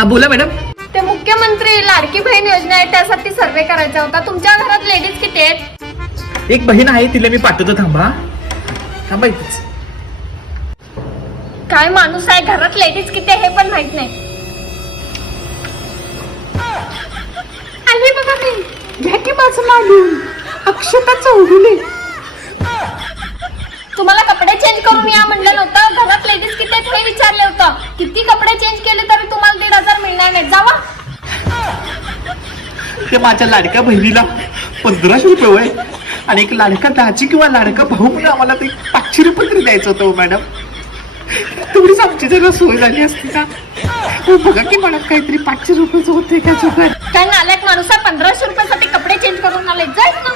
हा बोला मॅडम. ते मुख्यमंत्री लाडकी बहीण योजना आहे त्यासाठी सर्वे करायचा होता. तुमच्या घरात लेडीज किती आहेत? एक बहीण आहे, तिला मी पाठवतो. थांबा इथेच. काय माणूस आहे, घरात लेडीज किती आहे हे पण माहित नाही. आले बघा मी. घ्या की माझं मांडून. अक्षता चौगुले. तुम्हाला कपडे चेंज करून या म्हणलं नव्हतं. घरात लेडीज किती आहेत हे विचारले होतं. किती कपडे चेंज केले तरी तुम्हाला 1,500 मिळणार नाही. जावा. ते माझ्या लाडक्या बहिणीला 1500 रुपये होय, आणि एक लाडका दाजी किंवा लाडका भाऊ म्हणून आम्हाला ते 500 रुपये तरी द्यायचं होतं मॅडम. तेवढीच आमची जरा सोय झाली असती का? हो बघा की मला काहीतरी 500 रुपयाचं होते का चुकत. काय नालायक माणूस आहे, 1500 रुपयासाठी कपडे चेंज करून आले. जायचं ना.